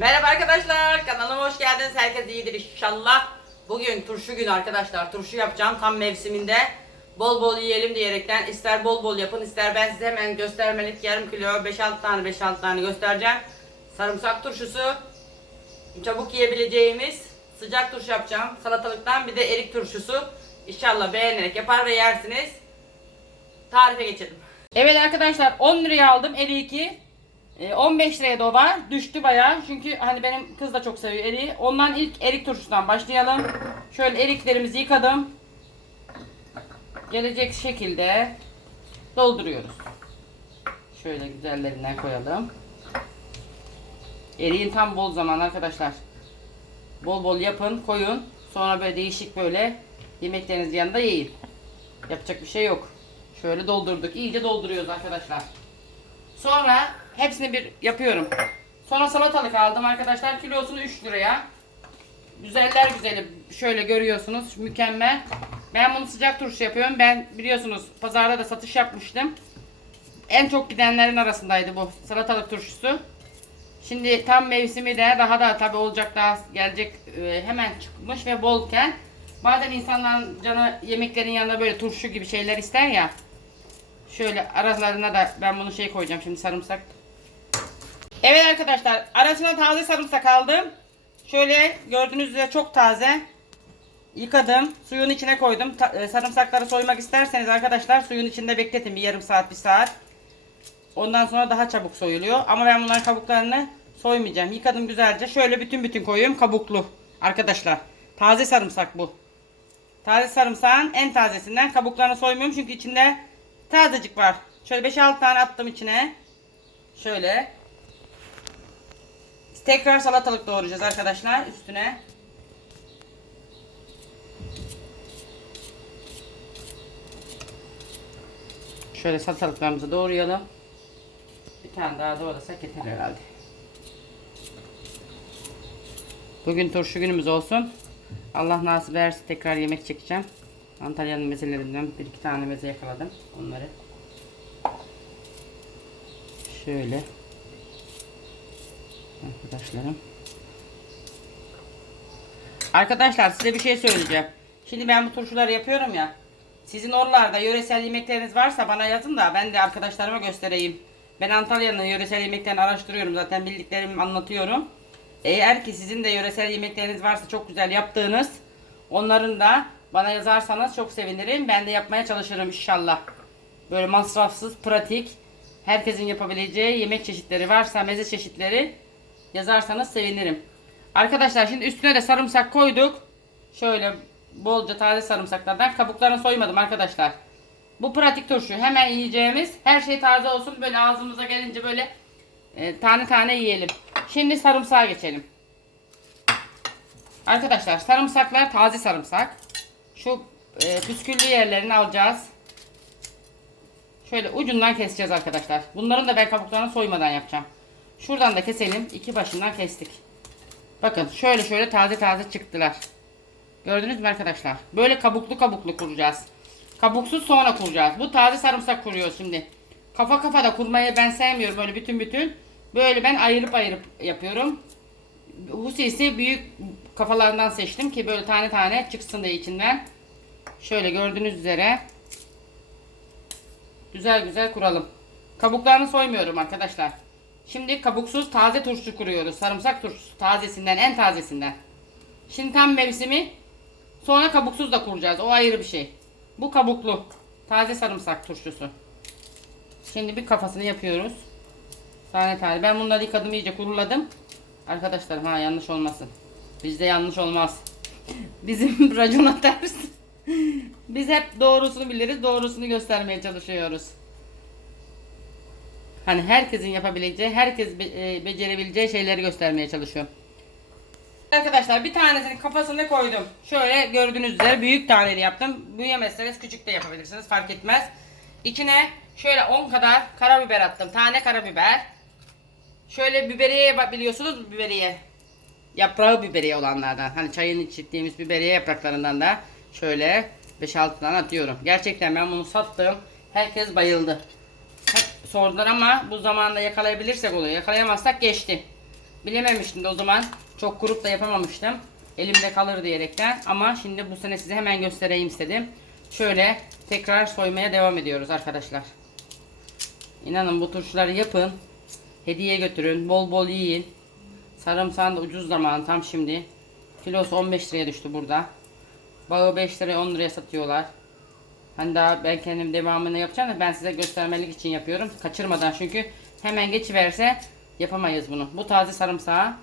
Merhaba arkadaşlar kanalıma hoş geldiniz. Herkes iyidir inşallah. Bugün turşu günü arkadaşlar. Turşu yapacağım tam mevsiminde. Bol bol yiyelim diyerekten ister bol bol yapın ister ben size hemen göstermelik yarım kilo 5-6 tane 5-6 tane göstereceğim. Sarımsak turşusu. Çabuk yiyebileceğimiz sıcak turşu yapacağım. Salatalıktan bir de erik turşusu. İnşallah beğenerek yapar ve yersiniz. Tarife geçelim. Evet arkadaşlar 10 liraya aldım eriki. E, 15 liraya da var. Düştü bayağı. Çünkü hani benim kız da çok seviyor eriği. Ondan ilk erik turşusundan başlayalım. Şöyle eriklerimizi yıkadım. Gelecek şekilde dolduruyoruz. Şöyle güzellerinden koyalım. Eriğin tam bol zaman arkadaşlar. Bol bol yapın, koyun. Sonra böyle değişik böyle yemeklerinizin yanında yiyin. Yapacak bir şey yok. Şöyle doldurduk. İyice dolduruyoruz arkadaşlar. Sonra hepsini bir yapıyorum. Sonra salatalık aldım arkadaşlar. Kilosunu 3 liraya. Güzeller güzeli. Şöyle görüyorsunuz. Mükemmel. Ben bunu sıcak turşu yapıyorum. Ben biliyorsunuz pazarda da satış yapmıştım. En çok gidenlerin arasındaydı bu salatalık turşusu. Şimdi tam mevsimi de daha da tabi olacak daha gelecek e, hemen çıkmış ve bolken. Bazen insanların canı yemeklerin yanında böyle turşu gibi şeyler ister ya. Şöyle aralarına da ben bunu şey koyacağım şimdi sarımsak. Evet arkadaşlar arasına taze sarımsak aldım. Şöyle gördüğünüz üzere çok taze. Yıkadım. Suyun içine koydum. Ta- e, sarımsakları soymak isterseniz arkadaşlar suyun içinde bekletin bir yarım saat bir saat. Ondan sonra daha çabuk soyuluyor. Ama ben bunların kabuklarını soymayacağım. Yıkadım güzelce. Şöyle bütün bütün koyuyorum kabuklu. Arkadaşlar taze sarımsak bu. Taze sarımsağın en tazesinden kabuklarını soymuyorum çünkü içinde tazecik var. Şöyle 5-6 tane attım içine. Şöyle. Tekrar salatalık doğrayacağız arkadaşlar üstüne. Şöyle salatalıklarımızı doğrayalım. Bir tane daha doğrasak yeter herhalde. Bugün turşu günümüz olsun. Allah nasip ederse tekrar yemek çekeceğim. Antalya'nın mezelerinden bir iki tane meze yakaladım. Onları şöyle arkadaşlarım. Arkadaşlar size bir şey söyleyeceğim. Şimdi ben bu turşuları yapıyorum ya. Sizin oralarda yöresel yemekleriniz varsa bana yazın da ben de arkadaşlarıma göstereyim. Ben Antalya'nın yöresel yemeklerini araştırıyorum zaten bildiklerimi anlatıyorum. Eğer ki sizin de yöresel yemekleriniz varsa çok güzel yaptığınız onların da bana yazarsanız çok sevinirim. Ben de yapmaya çalışırım inşallah. Böyle masrafsız, pratik, herkesin yapabileceği yemek çeşitleri varsa meze çeşitleri yazarsanız sevinirim. Arkadaşlar şimdi üstüne de sarımsak koyduk. Şöyle bolca taze sarımsaklardan kabuklarını soymadım arkadaşlar. Bu pratik turşu hemen yiyeceğimiz her şey taze olsun böyle ağzımıza gelince böyle e, tane tane yiyelim. Şimdi sarımsağa geçelim. Arkadaşlar sarımsaklar taze sarımsak. Şu e, püsküllü yerlerini alacağız. Şöyle ucundan keseceğiz arkadaşlar. Bunların da ben kabuklarını soymadan yapacağım. Şuradan da keselim. İki başından kestik. Bakın şöyle şöyle taze taze çıktılar. Gördünüz mü arkadaşlar? Böyle kabuklu kabuklu kuracağız. Kabuksuz sonra kuracağız. Bu taze sarımsak kuruyoruz şimdi. Kafa kafa da kurmayı ben sevmiyorum böyle bütün bütün. Böyle ben ayırıp ayırıp yapıyorum. Husisi büyük kafalarından seçtim ki böyle tane tane çıksın diye içinden. Şöyle gördüğünüz üzere. Güzel güzel kuralım. Kabuklarını soymuyorum arkadaşlar. Şimdi kabuksuz taze turşu kuruyoruz. Sarımsak turşusu tazesinden en tazesinden. Şimdi tam mevsimi. Sonra kabuksuz da kuracağız. O ayrı bir şey. Bu kabuklu. Taze sarımsak turşusu. Şimdi bir kafasını yapıyoruz. Tane tane. Ben bunları yıkadım iyice kuruladım. Arkadaşlar ha yanlış olmasın. Bizde yanlış olmaz. Bizim racona ters. Biz hep doğrusunu biliriz. Doğrusunu göstermeye çalışıyoruz. Hani herkesin yapabileceği, herkes e, becerebileceği şeyleri göstermeye çalışıyorum. Arkadaşlar bir tanesinin kafasını koydum. Şöyle gördüğünüz üzere büyük taneli yaptım. Büyüyemezseniz küçük de yapabilirsiniz fark etmez. İçine şöyle 10 kadar karabiber attım. Tane karabiber. Şöyle biberiye biliyorsunuz biberiye. Yaprağı biberiye olanlardan. Hani çayın içtiğimiz biberiye yapraklarından da şöyle 5-6 tane atıyorum. Gerçekten ben bunu sattım. Herkes bayıldı. Sordular ama bu zamanda yakalayabilirsek oluyor. Yakalayamazsak geçti. Bilememiştim de o zaman. Çok kurup da yapamamıştım. Elimde kalır diyerekten. Ama şimdi bu sene size hemen göstereyim istedim. Şöyle tekrar soymaya devam ediyoruz arkadaşlar. İnanın bu turşuları yapın. Hediye götürün. Bol bol yiyin. Sarımsağın da ucuz zamanı tam şimdi. Kilosu 15 liraya düştü burada. Bağı 5 liraya 10 liraya satıyorlar. Hani daha ben kendim devamını yapacağım da ben size göstermelik için yapıyorum. Kaçırmadan çünkü hemen geçiverse yapamayız bunu. Bu taze sarımsağı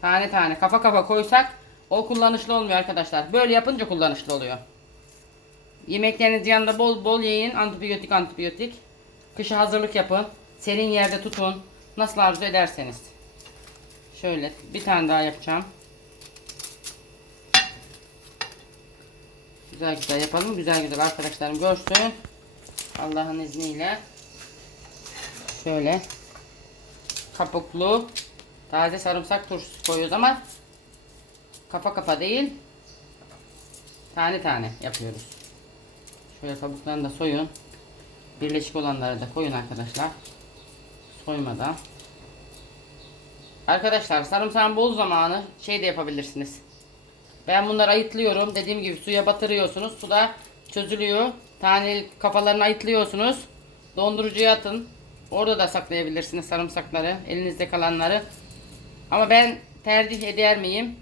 tane tane kafa kafa koysak o kullanışlı olmuyor arkadaşlar. Böyle yapınca kullanışlı oluyor. Yemekleriniz yanında bol bol yiyin. Antibiyotik antibiyotik. Kışa hazırlık yapın. Serin yerde tutun. Nasıl arzu ederseniz. Şöyle bir tane daha yapacağım. Güzel güzel yapalım. Güzel güzel arkadaşlarım görsün. Allah'ın izniyle. Şöyle. Kabuklu. Taze sarımsak turşusu koyuyoruz ama kafa kafa değil. Tane tane yapıyoruz. Şöyle kabuklarını da soyun. Birleşik olanları da koyun arkadaşlar. Soymadan. Arkadaşlar sarımsağın bol zamanı şey de yapabilirsiniz. Ben bunları ayıtlıyorum. Dediğim gibi suya batırıyorsunuz. Suda çözülüyor. Tane kafalarını ayıtlıyorsunuz. Dondurucuya atın. Orada da saklayabilirsiniz sarımsakları. Elinizde kalanları. Ama ben tercih eder miyim?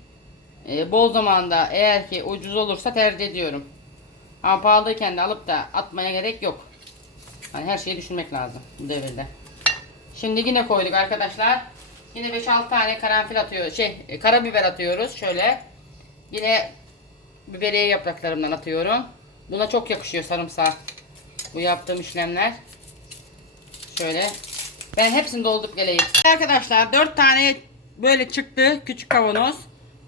Ee, bol zamanda eğer ki ucuz olursa tercih ediyorum. Ama pahalıyken de alıp da atmaya gerek yok. Hani her şeyi düşünmek lazım bu devirde. Şimdi yine koyduk arkadaşlar. Yine 5-6 tane karanfil atıyor. Şey, e, karabiber atıyoruz şöyle. Yine biberiye yapraklarımdan atıyorum. Buna çok yakışıyor sarımsak. Bu yaptığım işlemler. Şöyle. Ben hepsini doldurup geleyim. Arkadaşlar 4 tane böyle çıktı. Küçük kavanoz.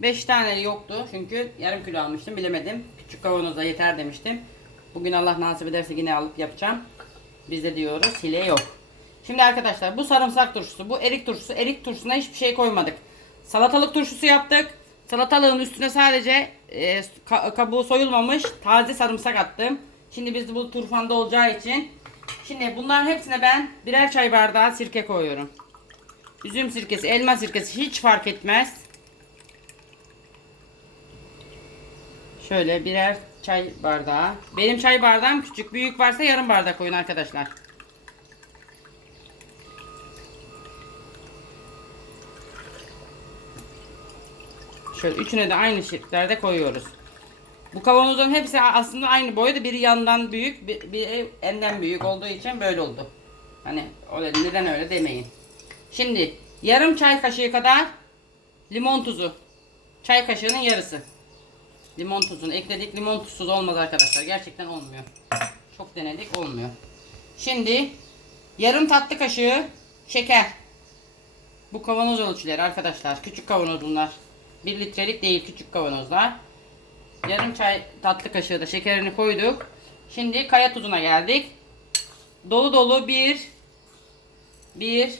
5 tane yoktu. Çünkü yarım kilo almıştım. Bilemedim. Küçük kavanozda yeter demiştim. Bugün Allah nasip ederse yine alıp yapacağım. Biz de diyoruz hile yok. Şimdi arkadaşlar bu sarımsak turşusu, bu erik turşusu. Erik turşusuna hiçbir şey koymadık. Salatalık turşusu yaptık. Salatalığın üstüne sadece e, ka- kabuğu soyulmamış taze sarımsak attım. Şimdi biz bu turfanda olacağı için. Şimdi bunların hepsine ben birer çay bardağı sirke koyuyorum. Üzüm sirkesi, elma sirkesi hiç fark etmez. Şöyle birer çay bardağı. Benim çay bardağım küçük. Büyük varsa yarım bardak koyun arkadaşlar. Şöyle üçüne de aynı şekillerde koyuyoruz. Bu kavanozların hepsi aslında aynı boyda. Biri yandan büyük, bir- biri enden büyük olduğu için böyle oldu. Hani öyle neden öyle demeyin. Şimdi yarım çay kaşığı kadar limon tuzu. Çay kaşığının yarısı. Limon tuzunu ekledik. Limon tuzsuz olmaz arkadaşlar. Gerçekten olmuyor. Çok denedik olmuyor. Şimdi yarım tatlı kaşığı şeker. Bu kavanoz ölçüleri arkadaşlar. Küçük kavanoz bunlar. 1 litrelik değil küçük kavanozlar. Yarım çay tatlı kaşığı da şekerini koyduk. Şimdi kaya tuzuna geldik. Dolu dolu bir bir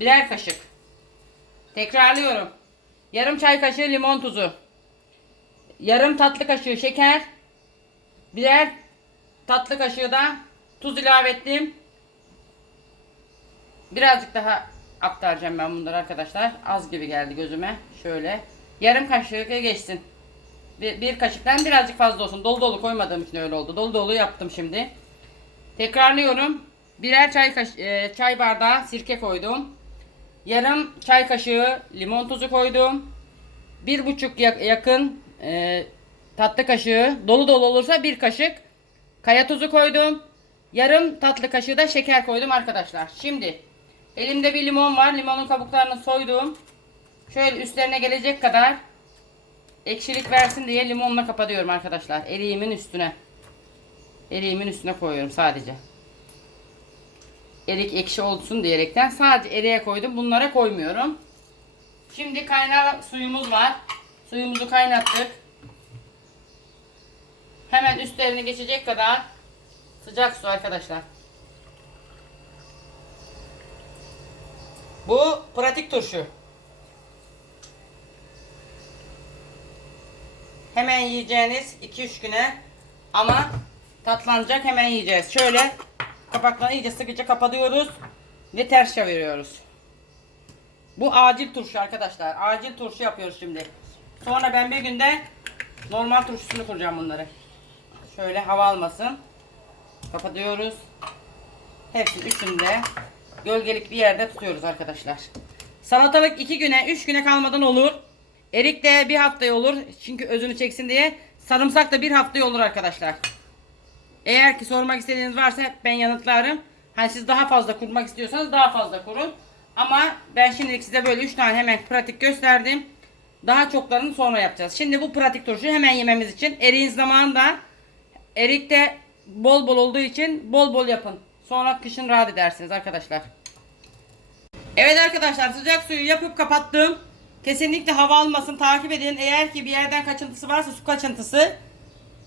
birer kaşık. Tekrarlıyorum. Yarım çay kaşığı limon tuzu. Yarım tatlı kaşığı şeker. Birer tatlı kaşığı da tuz ilave ettim. Birazcık daha aktaracağım ben bunları arkadaşlar. Az gibi geldi gözüme. Şöyle. Yarım kaşığı geçsin. Bir, bir kaşıktan birazcık fazla olsun. Dolu dolu koymadığım için öyle oldu. Dolu dolu yaptım şimdi. Tekrarlıyorum. Birer çay kaş e, çay bardağı sirke koydum. Yarım çay kaşığı limon tuzu koydum. Bir buçuk yak- yakın e, tatlı kaşığı dolu dolu olursa bir kaşık kaya tuzu koydum. Yarım tatlı kaşığı da şeker koydum arkadaşlar. Şimdi elimde bir limon var. Limonun kabuklarını soydum. Şöyle üstlerine gelecek kadar ekşilik versin diye limonla kapatıyorum arkadaşlar. Eriğimin üstüne. Eriğimin üstüne koyuyorum sadece. Erik ekşi olsun diyerekten sadece eriğe koydum. Bunlara koymuyorum. Şimdi kaynar suyumuz var. Suyumuzu kaynattık. Hemen üstlerine geçecek kadar sıcak su arkadaşlar. Bu pratik turşu. Hemen yiyeceğiniz 2-3 güne ama tatlanacak hemen yiyeceğiz. Şöyle kapaklarını iyice sıkıca kapatıyoruz ve ters çeviriyoruz. Bu acil turşu arkadaşlar. Acil turşu yapıyoruz şimdi. Sonra ben bir günde normal turşusunu kuracağım bunları. Şöyle hava almasın. Kapatıyoruz. Hepsini üçünde gölgelik bir yerde tutuyoruz arkadaşlar. Salatalık iki güne, üç güne kalmadan olur. Erik de bir haftaya olur. Çünkü özünü çeksin diye. Sarımsak da bir haftaya olur arkadaşlar. Eğer ki sormak istediğiniz varsa ben yanıtlarım. Hani siz daha fazla kurmak istiyorsanız daha fazla kurun. Ama ben şimdilik size böyle 3 tane hemen pratik gösterdim. Daha çoklarını sonra yapacağız. Şimdi bu pratik turşu hemen yememiz için eriğin zamanında erik de bol bol olduğu için bol bol yapın. Sonra kışın rahat edersiniz arkadaşlar. Evet arkadaşlar sıcak suyu yapıp kapattım. Kesinlikle hava almasın takip edin. Eğer ki bir yerden kaçıntısı varsa su kaçıntısı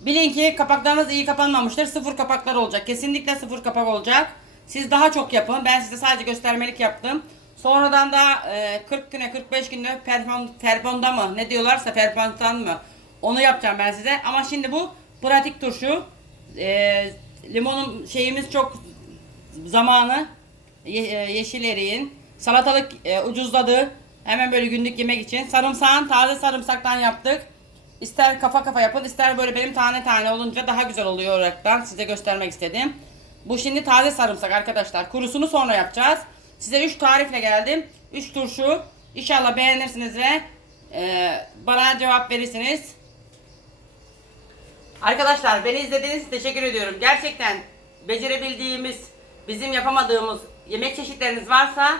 bilin ki kapaklarınız iyi kapanmamıştır. Sıfır kapaklar olacak. Kesinlikle sıfır kapak olacak. Siz daha çok yapın. Ben size sadece göstermelik yaptım. Sonradan da e, 40 güne 45 günde perfon, ferponda mı ne diyorlarsa ferpontan mı onu yapacağım ben size. Ama şimdi bu pratik turşu. E, limonun şeyimiz çok zamanı ye- e, yeşil eriğin salatalık e, ucuzladı. Hemen böyle günlük yemek için. Sarımsağın taze sarımsaktan yaptık. İster kafa kafa yapın, ister böyle benim tane tane olunca daha güzel oluyor olaraktan size göstermek istedim. Bu şimdi taze sarımsak arkadaşlar. Kurusunu sonra yapacağız. Size 3 tarifle geldim. 3 turşu. İnşallah beğenirsiniz ve e, bana cevap verirsiniz. Arkadaşlar beni izlediğiniz için teşekkür ediyorum. Gerçekten becerebildiğimiz, bizim yapamadığımız yemek çeşitleriniz varsa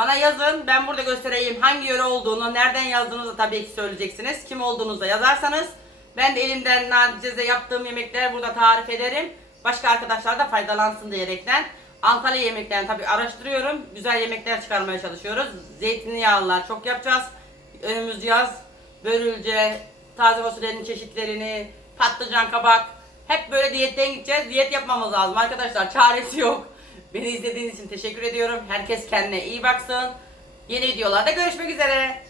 bana yazın. Ben burada göstereyim hangi yöre olduğunu, nereden yazdığınızı tabii ki söyleyeceksiniz. Kim olduğunuzu da yazarsanız ben de elimden nadice yaptığım yemekleri burada tarif ederim. Başka arkadaşlar da faydalansın diyerekten. Antalya yemeklerini tabii araştırıyorum. Güzel yemekler çıkarmaya çalışıyoruz. Zeytinyağlılar çok yapacağız. Önümüz yaz. Börülce, taze fasulyenin çeşitlerini, patlıcan, kabak. Hep böyle diyetten gideceğiz. Diyet yapmamız lazım arkadaşlar. Çaresi yok. Beni izlediğiniz için teşekkür ediyorum. Herkes kendine iyi baksın. Yeni videolarda görüşmek üzere.